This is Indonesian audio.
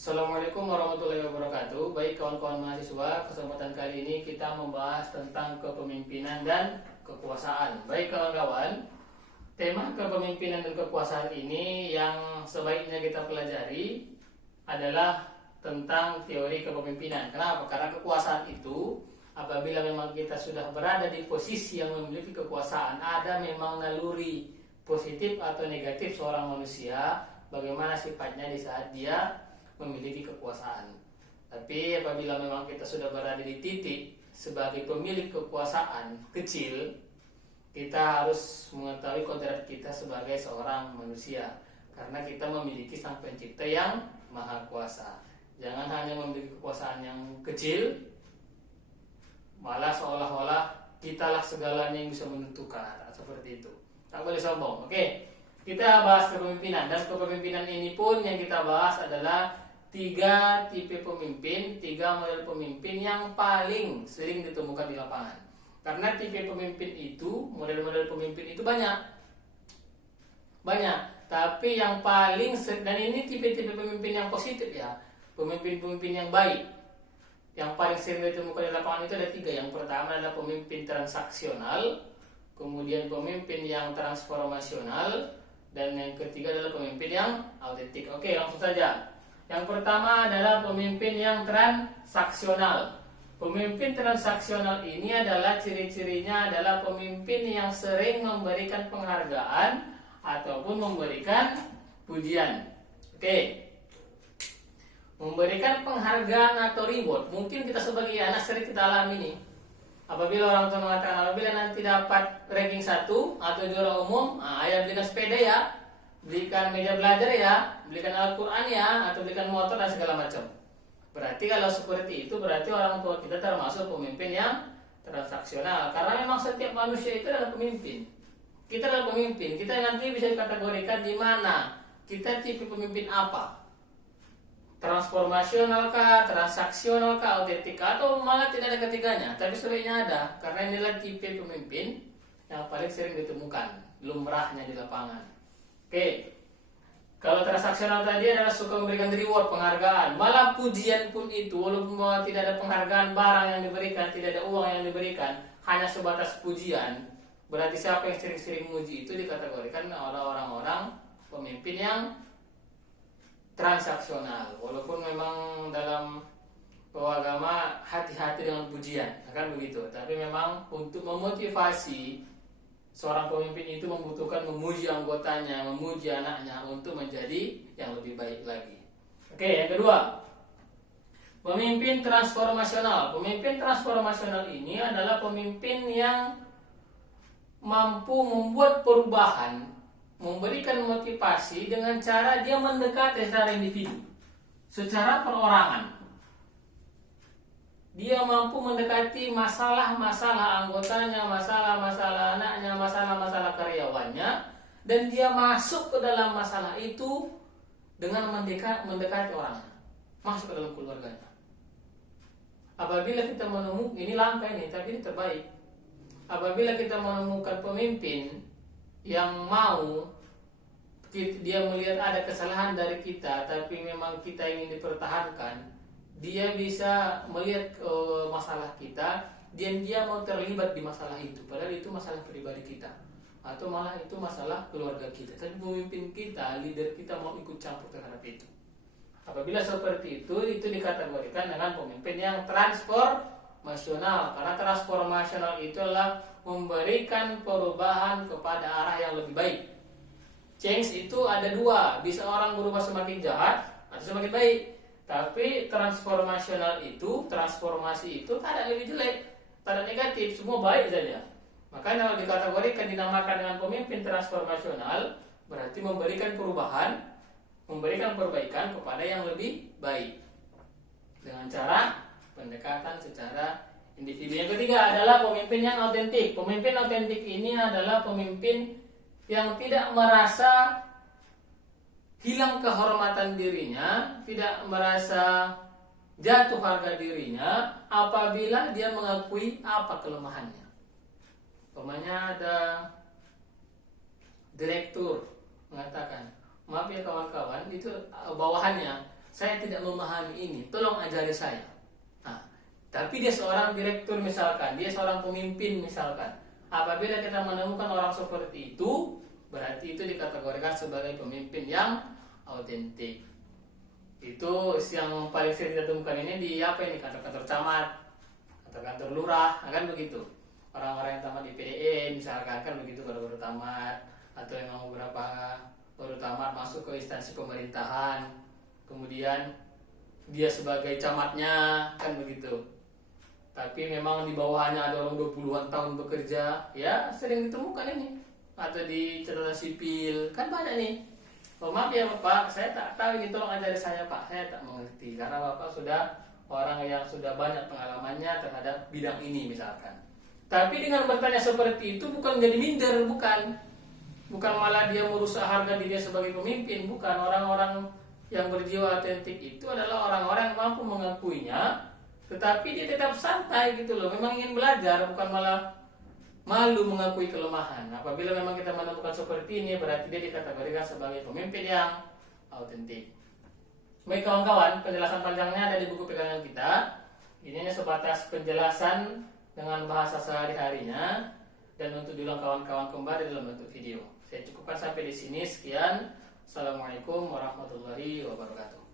Assalamualaikum warahmatullahi wabarakatuh. Baik kawan-kawan mahasiswa, kesempatan kali ini kita membahas tentang kepemimpinan dan kekuasaan. Baik kawan-kawan, tema kepemimpinan dan kekuasaan ini yang sebaiknya kita pelajari adalah tentang teori kepemimpinan. Kenapa? Karena kekuasaan itu apabila memang kita sudah berada di posisi yang memiliki kekuasaan, ada memang naluri positif atau negatif seorang manusia, bagaimana sifatnya di saat dia memiliki kekuasaan. Tapi apabila memang kita sudah berada di titik sebagai pemilik kekuasaan kecil, kita harus mengetahui kodrat kita sebagai seorang manusia, karena kita memiliki sang pencipta yang maha kuasa. Jangan hanya memiliki kekuasaan yang kecil, malah seolah-olah kitalah segalanya yang bisa menentukan, seperti itu. Tak boleh sombong. Oke, kita bahas kepemimpinan, dan kepemimpinan ini pun yang kita bahas adalah tiga tipe pemimpin, tiga model pemimpin yang paling sering ditemukan di lapangan. Karena tipe pemimpin itu, model-model pemimpin itu banyak, tapi yang paling dan ini tipe-tipe pemimpin yang positif ya, pemimpin-pemimpin yang baik. Yang paling sering ditemukan di lapangan itu ada tiga. Yang pertama adalah pemimpin transaksional, kemudian pemimpin yang transformasional, dan yang ketiga adalah pemimpin yang autentik. Oke, langsung saja. Yang pertama adalah pemimpin yang transaksional. Pemimpin transaksional ini adalah ciri-cirinya adalah pemimpin yang sering memberikan penghargaan ataupun memberikan pujian. Oke. Memberikan penghargaan atau reward. Mungkin kita sebagai anak sering kita alami nih. Apabila orang tua mengatakan apabila nanti dapat ranking 1 atau juara umum, ayah belikan sepeda ya, belikan meja belajar ya, belikan Al-Quran ya, atau belikan motor dan segala macam. Berarti kalau seperti itu, berarti orang tua kita termasuk pemimpin yang transaksional. Karena memang setiap manusia itu adalah pemimpin. Kita adalah pemimpin. Kita nanti bisa dikategorikan di mana kita tipe pemimpin apa. Transformasional kah, transaksional kah, autentik kah, atau malah tidak ada ketiganya. Tapi sebaiknya ada, karena inilah tipe pemimpin yang paling sering ditemukan, lumrahnya di lapangan. Oke, kalau transaksional tadi adalah suka memberikan reward, penghargaan. Malah pujian pun itu, walaupun tidak ada penghargaan barang yang diberikan, tidak ada uang yang diberikan, hanya sebatas pujian. Berarti siapa yang sering-sering muji itu dikategorikan oleh orang-orang pemimpin yang transaksional. Walaupun memang dalam agama hati-hati dengan pujian, kan begitu. Tapi memang untuk memotivasi seorang pemimpin itu membutuhkan memuji anggotanya, memuji anaknya untuk menjadi yang lebih baik lagi. Oke, yang kedua, pemimpin transformasional. Pemimpin transformasional ini adalah pemimpin yang mampu membuat perubahan, memberikan motivasi dengan cara dia mendekati secara individu, secara perorangan. Dia mampu mendekati masalah-masalah anggotanya, masalah-masalah anaknya, masalah-masalah karyawannya, dan dia masuk ke dalam masalah itu dengan mendekati orangnya, masuk ke dalam keluarganya. Apabila kita menemukan, ini langkah ini, tapi ini terbaik. Apabila kita menemukan pemimpin yang mau, dia melihat ada kesalahan dari kita, tapi memang kita ingin dipertahankan, dia bisa melihat masalah kita, dan dia mau terlibat di masalah itu, padahal itu masalah pribadi kita, atau malah itu masalah keluarga kita, tapi pemimpin kita, leader kita mau ikut campur terhadap itu. Apabila seperti itu dikategorikan dengan pemimpin yang transformasional. Karena transformasional itu adalah memberikan perubahan kepada arah yang lebih baik. Change itu ada dua, bisa orang berubah semakin jahat atau semakin baik. Tapi transformasional itu, transformasi itu tak ada lebih jelek, tak ada negatif, semua baik saja. Makanya kalau dikategorikan, dinamakan dengan pemimpin transformasional, berarti memberikan perubahan, memberikan perbaikan kepada yang lebih baik dengan cara pendekatan secara individu. Yang ketiga adalah pemimpin yang autentik. Pemimpin autentik ini adalah pemimpin yang tidak merasa hilang kehormatan dirinya, tidak merasa jatuh harga dirinya apabila dia mengakui apa kelemahannya. Umpamanya ada direktur mengatakan, maaf ya kawan-kawan, itu bawahannya saya tidak memahami ini, tolong ajari saya. Nah, tapi dia seorang direktur misalkan, dia seorang pemimpin misalkan. Apabila kita menemukan orang seperti itu, berarti itu dikategorikan sebagai pemimpin yang autentik. Itu yang paling sering kita temukan ini di apa ini, kantor-kantor camat, kantor-kantor lurah, kan begitu. Orang-orang yang tamat di PDN misalkan, kan begitu, baru-baru tamat, atau yang beberapa baru tamat masuk ke instansi pemerintahan, kemudian dia sebagai camatnya, kan begitu. Tapi memang di bawahnya ada orang 20-an tahun bekerja, ya sering ditemukan ini. Atau di catatan sipil, kan banyak nih. Oh maaf ya Bapak, saya tak tahu ini, tolong ajari saya Pak, saya tak mengerti. Karena Bapak sudah orang yang sudah banyak pengalamannya terhadap bidang ini misalkan. Tapi dengan bertanya seperti itu bukan menjadi minder, bukan malah dia merusak harga diri sebagai pemimpin, bukan. Orang-orang yang berjiwa autentik itu adalah orang-orang yang mampu mengakuinya, tetapi dia tetap santai gitu loh, memang ingin belajar, bukan malah malu mengakui kelemahan. Apabila memang kita menemukan seperti ini, berarti dia dikategorikan sebagai pemimpin yang autentik. Baik kawan-kawan, penjelasan panjangnya ada di buku pegangan kita. Ini hanya sebatas penjelasan dengan bahasa sehari-harinya, dan untuk diulang kawan-kawan kembali dalam bentuk video. Saya cukupkan sampai di sini. Sekian. Assalamualaikum warahmatullahi wabarakatuh.